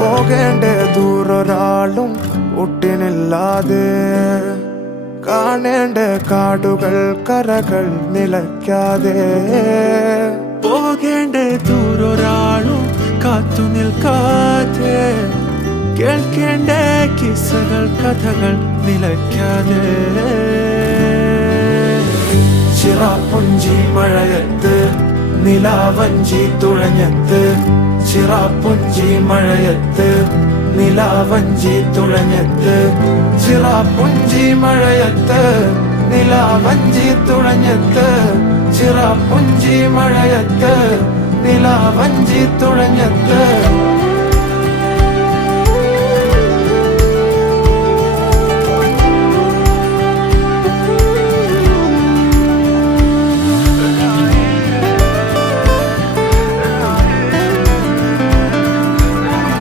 പോകേണ്ട ദൂരൊരാളും ഒട്ടിനില്ലാതെ, കാണേണ്ട കാടുകൾ കരകൾ നിലയ്ക്കാതെ, പോകേണ്ട ദൂരൊരാളും കാത്തു നിൽക്കാതെ, കേൾക്കേണ്ട കിസ്സകൾ കഥകൾ നിലയ്ക്കാതെ. ചിറാപ്പുഞ്ചി മഴയത്ത് നിലാവഞ്ചി തുഴഞ്ഞത്ത്, ചിറാപ്പുഞ്ചി മഴയത്ത് നിലാവഞ്ചി തുഴഞ്ഞത്ത്, ചിറാപ്പുഞ്ചി മഴയത്ത് നിലാവഞ്ചി തുഴഞ്ഞത്ത്, ചിറാപ്പുഞ്ചി മഴയത്ത് നിലാവഞ്ചി തുഴഞ്ഞത്ത്.